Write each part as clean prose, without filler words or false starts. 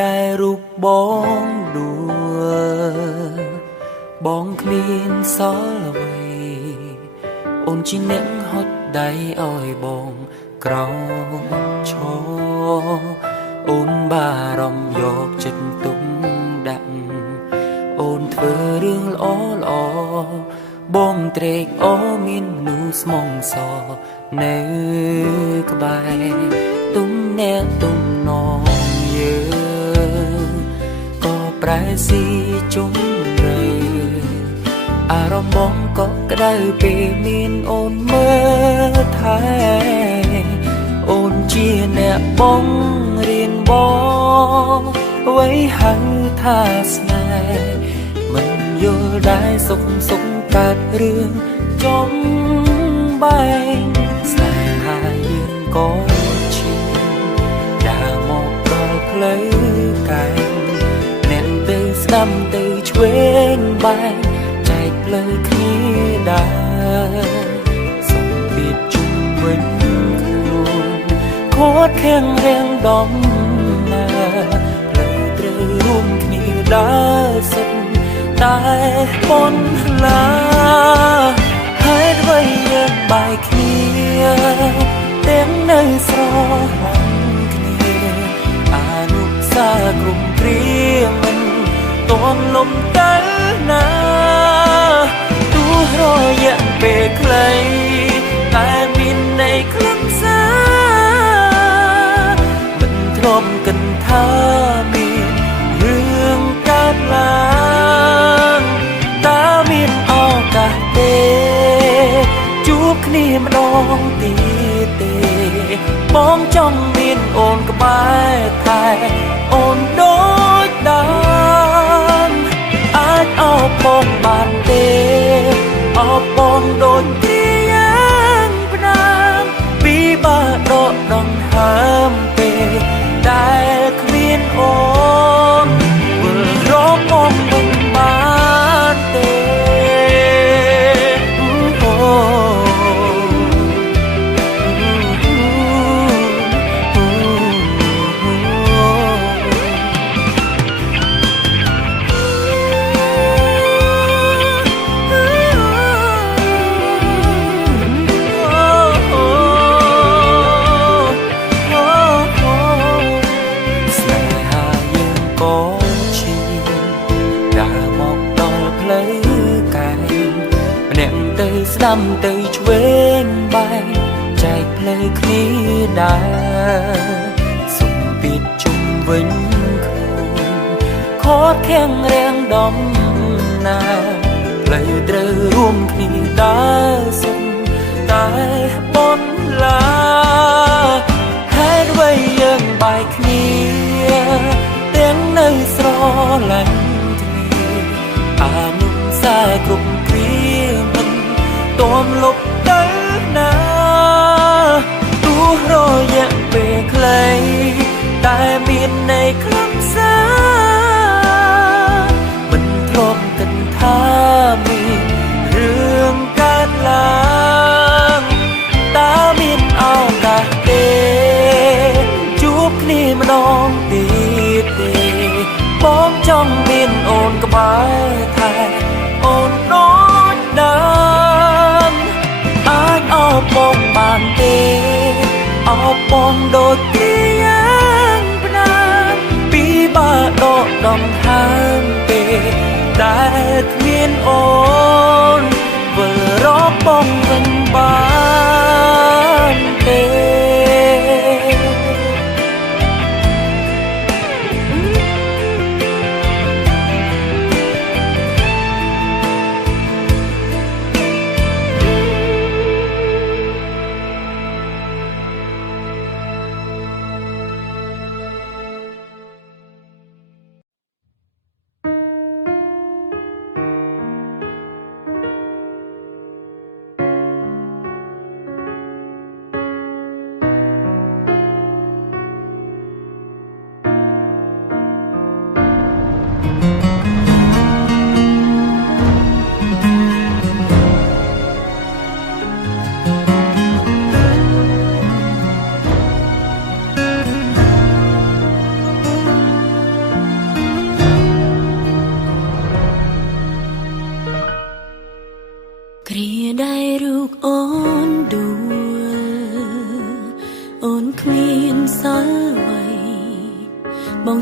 ដែលរូបបងដួលបងគ្មានសល់អ្វីអូនជាអ្នកហត់ដៃឲ្យបងក្រោកឈរអូនបារម្ភយកចិត្តទុកដាក់អូនធ្វើរឿងល្អល្អបងត្រេកអរមានមនុស្សស្មងសនៅក្បែរទុំអ្នកទំនងយើងក៏ប្រែស៊ីជុំរៃអារម្មណ៍បងក៏ក្តៅពេលមានអូនមើលថែអូនជាអ្នកបងរៀនបងអ្វីហៅថាស្នេហ៍មិនយល់ដែរសុខកើតរឿងចំបែងស្នេហាយើងក៏ឈានដើរមកដល់ផ្លូវកែងអ្នកទៅស្ដាំទៅឆ្វេងបែងចែកផ្លូវគ្នាដើរសុំពីជុំវិញខ្លួនខត់ខាំងរាំងដំណើរផ្លូវត្រូវរួមគ្នាដើរសុខតែបនឡាហេតុអ្វីយើងបែកគ្នាទាំងនៅស្រឡាញ់គ្នាអនុសាក្រុមព្រាមិនតន់លំទៅណាទោះរយៈពេលខ្លីតែមានន័យខ្លឹមសារមិនទ្រាំកិនថាមានរឿងកើតឡើងតើមានឱកាសទេជួបគ្នាម្ដងទៀតទេបងចង់មានអូនក្បែរថែអូនដូចដើមអាចអោបបងបានទេអោបបងដូចគ្រាយ៉ាងផ្ដាំពីបើដកដង្ហើមពេលដែលគ្មានអូនវិលរកបងមិនបានទេស្ដាំទៅឆ្វេងបែងចែកផ្លូវគ្នាដើរសុំពីជុំវិញខ្លួនខត់ខាំងរាំងដំណើរផ្លូវត្រូវរួមគ្នាដើរសុំតែបនឡាហេតុអ្វីយើងបែកគ្នាទាំងនៅស្រឡាញ់គ្នាអនុសាគ្រប់គ្រាតន់លុបទៅណាទោះរយៈពេលខ្លីតែមានន័យខ្លឹមសារមិនធ្លាប់គិតថាមានរឿងកើតឡើងតើមានឱកាសទេជួបគ្នាម្ដងទៀតទេបងចង់មានអូនក្បែរថែអូនដូចដើមអោបបងបានទេអោបបងដូចគ្រាយ៉ាងផ្ដាំពីបើដកដង្ហើមពេលដែលគ្មានអូនវិលរកបងវិញបានទេ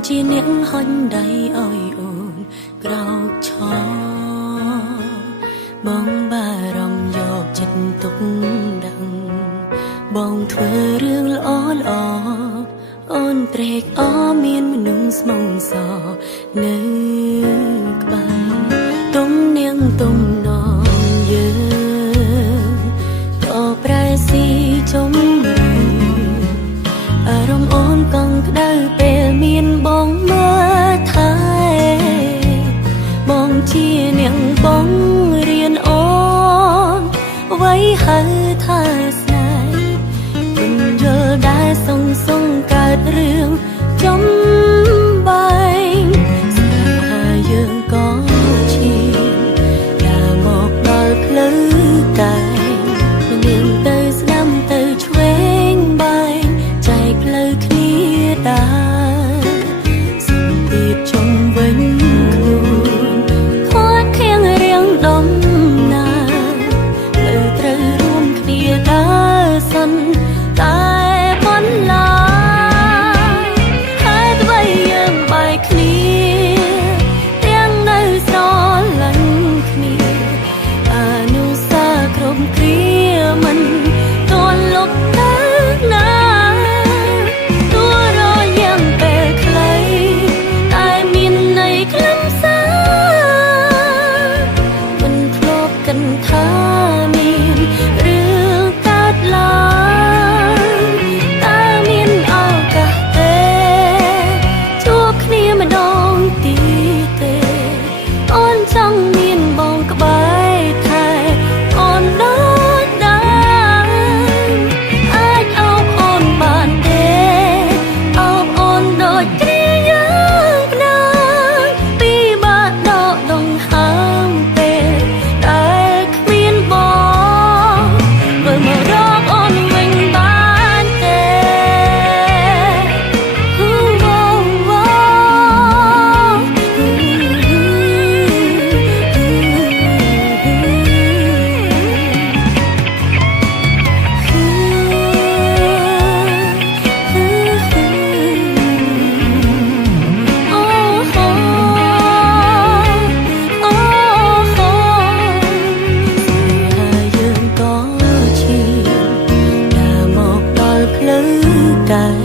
ជាអ្នកហុញដៃឲ្យអូនក្រោកឈរបងបារម្ភយកចិត្តទុកដឹងបងធ្វើរឿងល្អល្អអូនត្រេកអរមានមនុស្សស្មងសនៅក្បែរទុំនាងទុំនងយើងក៏ប្រែស៊ីចំរឿអារម្មណ៍អូនកង់ក្តៅពេលមានបងមើលថែបងជានាងបងរៀនអូនអ្វីហៅថាស្នេហ៍មិនយល់ដែរសងកើតរឿងចំបែងស្នេហាយើងក៏ឈានដើរមកដល់ផ្លូវតែនាងទៅស្ដាំទៅឆ្វេងបែងចែកផ្លូវគ្នាដែរសម្ពាធជុំវិញខ្លួនខត់ខៀងរៀងដំណើរលើត្រូវរួមគ្នាដើរសិនតែបន្លាថាមានរឿងកើតឡើងតើមានឱកាសទេជួបគ្នាម្ដងទៀតទេអូនចង់មានបងក្បែរថែអូនដូចដែរអាចអោបអូនបានទេអោបអូនដូចគ្រាយ៉ាងភ្នែកពីបាក់ដកដងហើមពេលតែ